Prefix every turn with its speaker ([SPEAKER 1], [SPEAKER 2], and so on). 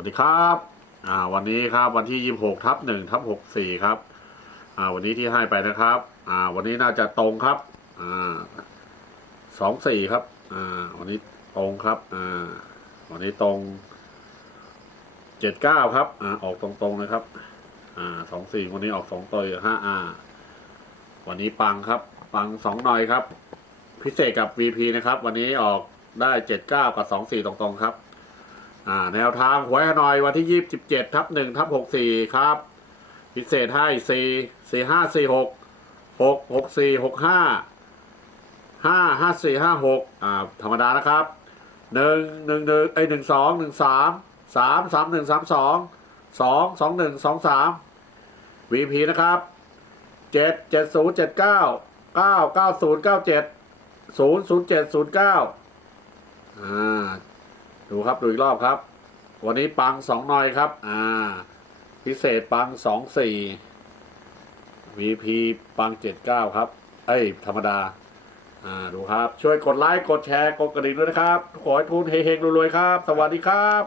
[SPEAKER 1] สวัสดีครับอ่าวันนี้ครับวันที่ยี่หกทับหนึ่งทับหกสี่ครับอ่าวันนี้ที่ให้ไปนะครับอ่าวันนี้น่าจะตรงครับอ่าสองสี่ครับอ่าวันนี้ตรงครับอ่าวันนี้ตรงเจ็ดเก้าครับอ่าออกตรงๆนะครับอ่าสองสี่วันนี้ออกสองตัวห้าอ่าวันนี้ปังครับปังสองหน่อยครับ พิเศษกับ VP นะครับ วันนี้ออกได้เจ็ดเก้ากับสองสี่ตรงๆครับ อ่าแนวทางหวยฮานอยวันที่ยี่สิบเจ็ดทับหนึ่งทับหกสี่ครับ พิเศษให้สี่สี่ห้าสี่หกหกหกสี่หกห้าห้าห้าสี่ห้าหกอ่าธรรมดานะครับหนึ่งหนึ่งหนึ่งไอหนึ่งสองหนึ่งสามสามสามหนึ่งสามสองสองสองหนึ่งสองสามวีพีนะครับเจ็ดเจ็ดศูนย์เจ็ดเก้าเก้าเก้าศูนย์เก้าเจ็ดศูนย์ศูนย์เจ็ดศูนย์เก้าอ่า ดูครับดูอีกรอบครับ วันนี้ปังสองหน่อยครับ อ่า พิเศษปังสองสี่ VP ปังเจ็ดเก้าครับ เอ้ย ธรรมดา อ่า ดูครับ ช่วยกดไลค์ กดแชร์ กดกระดิ่งด้วยนะครับ ขอให้ทุนเฮงๆรวยๆครับ สวัสดีครับ